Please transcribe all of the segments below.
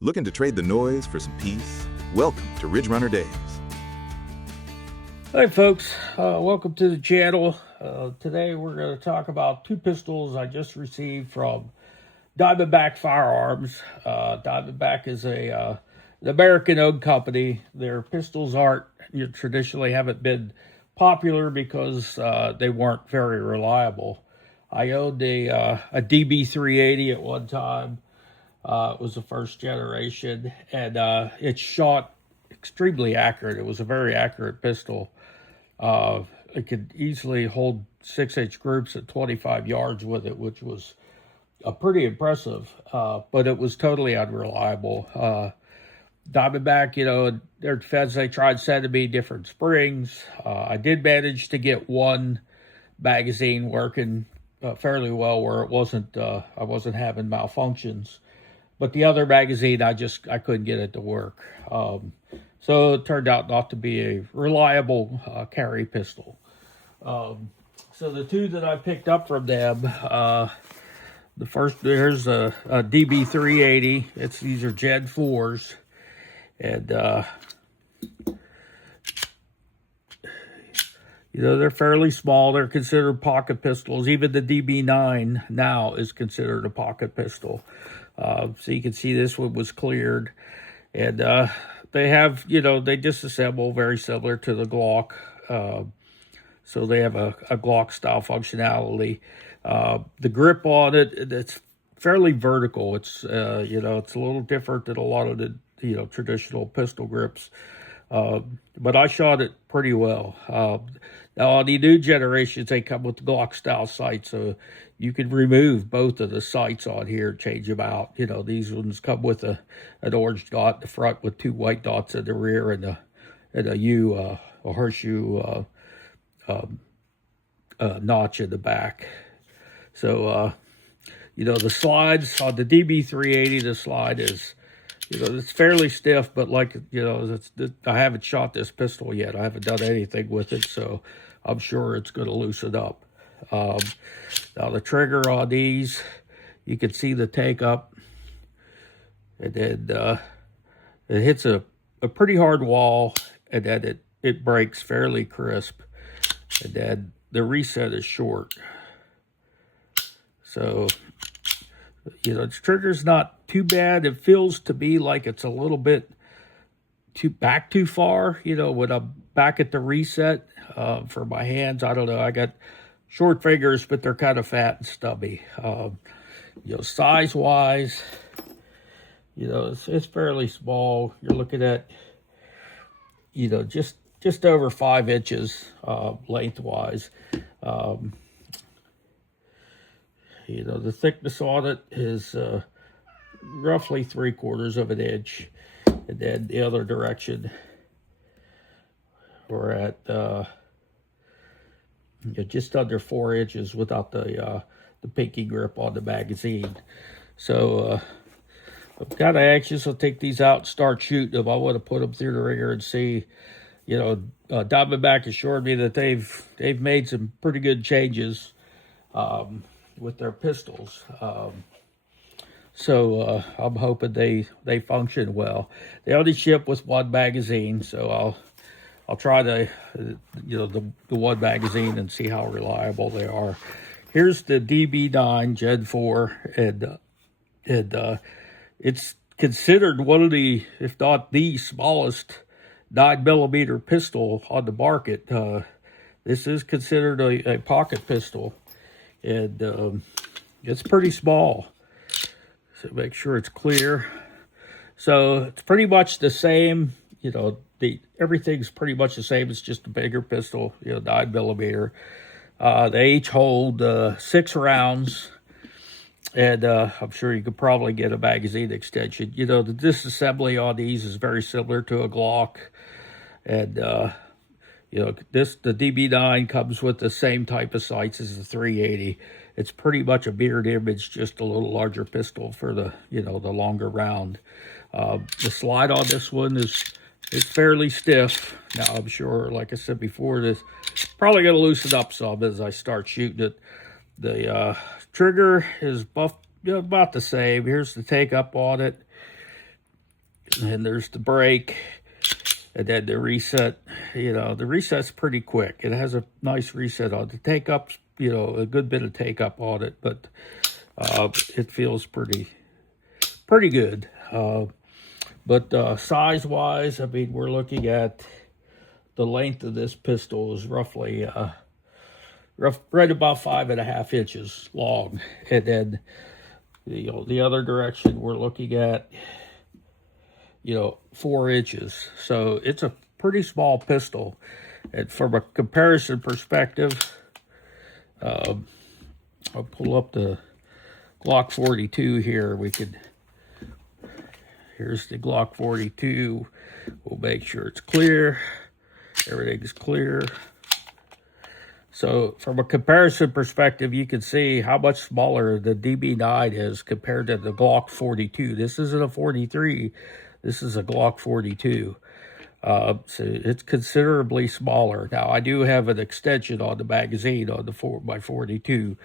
Looking to trade the noise for some peace? Welcome to Ridge Runner Days. Hi folks, welcome to the channel. Today we're going to talk about two pistols I just received from Diamondback Firearms. Diamondback is an American-owned company. Their pistols traditionally haven't been popular because they weren't very reliable. I owned a DB380 at one time. It was the first generation, and it shot extremely accurate. It was a very accurate pistol. It could easily hold 6-inch groups at 25 yards with it, which was pretty impressive, but it was totally unreliable. Diamondback, their defense, they tried sending me different springs. I did manage to get one magazine working fairly well where it wasn't, I wasn't having malfunctions. But the other magazine, I couldn't get it to work. So it turned out not to be a reliable carry pistol. So the two that I picked up from them, the first, there's a DB380. These are Gen 4s. And, they're fairly small. They're considered pocket pistols. Even the DB9 now is considered a pocket pistol. So you can see this one was cleared. And they have, they disassemble very similar to the Glock. So they have a Glock style functionality. The grip on it's fairly vertical. It's, it's a little different than a lot of the, traditional pistol grips. But I shot it pretty well. Now on the new generations, they come with the Glock style sights, so you can remove both of the sights on here, change them out. These ones come with an orange dot in the front with two white dots in the rear and a horseshoe notch in the back. So, the slides on the DB380, the slide is, it's fairly stiff, but I haven't shot this pistol yet. I haven't done anything with it, so I'm sure it's going to loosen up. Now the trigger on these, you can see the take up, and then it hits a pretty hard wall, and then it breaks fairly crisp, and then the reset is short. So, the trigger's not too bad. It feels to me like it's a little bit too far, when I'm back at the reset for my hands. I don't know. I got short fingers, but they're kind of fat and stubby. Size-wise, it's fairly small. You're looking at, just over 5 inches lengthwise. The thickness on it is roughly 3/4 of an inch. And then the other direction, we're at just under 4 inches without the pinky grip on the magazine. So I'm kind of anxious. I'll take these out and start shooting them. I want to put them through the ringer and see. Diamondback assured me that they've made some pretty good changes with their pistols. So I'm hoping they function well. They only ship with one magazine, so I'll try the one magazine and see how reliable they are. Here's the DB9 Gen4, and it's considered one of the, if not the smallest 9mm pistol on the market. This is considered a pocket pistol, and it's pretty small. So make sure it's clear. So it's pretty much the same, everything's pretty much the same. It's just a bigger pistol, 9mm. They each hold 6 rounds, and I'm sure you could probably get a magazine extension. The disassembly on these is very similar to a Glock, and the DB9 comes with the same type of sights as the 380. It's pretty much a mirrored image, just a little larger pistol for the longer round. The slide on this one is fairly stiff. Now I'm sure, like I said before, this probably going to loosen up some as I start shooting it. The trigger is about the same. Here's the take up on it. and there's the brake, and then the reset. You know, the reset's pretty quick. It has a nice reset on it. The take-up's, you know, a good bit of take-up on it, but it feels pretty good. But size-wise, I mean, we're looking at the length of this pistol is roughly right about 5.5 inches long, and then the other direction we're looking at 4 inches. So it's a pretty small pistol, and from a comparison perspective, I'll pull up the Glock 42 here. Here's the Glock 42. We'll make sure it's clear. Everything's clear. So from a comparison perspective, you can see how much smaller the DB9 is compared to the Glock 42. This isn't a 43. This is a Glock 42. So it's considerably smaller. Now, I do have an extension on the magazine on the 4x42.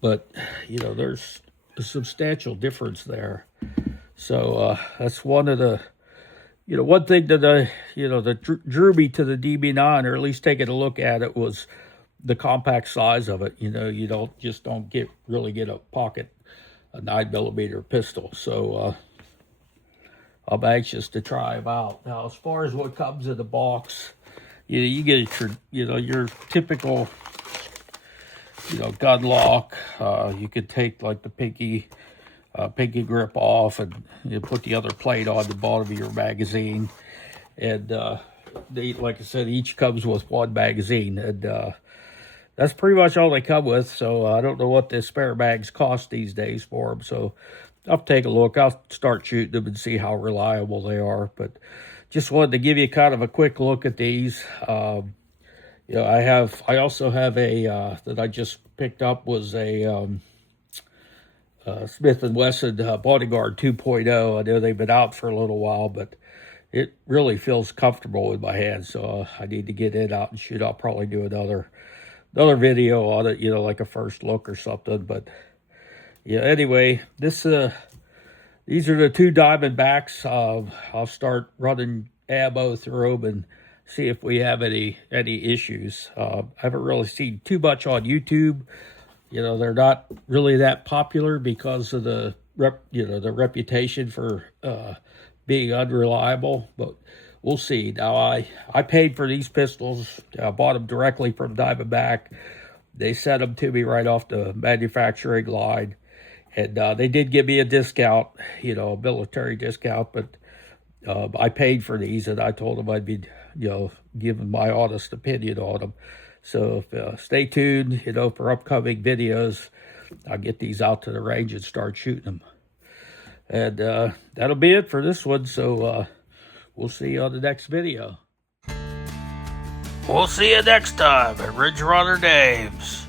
But, there's a substantial difference there. So that's one of the... one thing that that drew me to the DB9, or at least taking a look at it, was the compact size of it. You don't really get a 9mm pistol. So I'm anxious to try them out. Now, as far as what comes in the box, you get your typical gun lock. You could take like the pinky grip off, and you put the other plate on the bottom of your magazine. And like I said, each comes with one magazine, and that's pretty much all they come with. So I don't know what the spare mags cost these days for them. So I'll take a look. I'll start shooting them and see how reliable they are. But just wanted to give you kind of a quick look at these. I also have a that I just picked up, was a Smith & Wesson Bodyguard 2.0. I know they've been out for a little while, but it really feels comfortable in my hand. So I need to get it out and shoot. I'll probably do another video on it, like a first look or something. But yeah, anyway, these are the two Diamondbacks. I'll start running ammo through them and see if we have any issues. I haven't really seen too much on YouTube. They're not really that popular because of the reputation for being unreliable, but we'll see. Now, I paid for these pistols. I bought them directly from Diamondback. They sent them to me right off the manufacturing line, and they did give me a discount, a military discount, but I paid for these, and I told them I'd be, giving my honest opinion on them. So stay tuned, for upcoming videos. I'll get these out to the range and start shooting them. And that'll be it for this one. So we'll see you on the next video. We'll see you next time at Ridge Runner Dave's.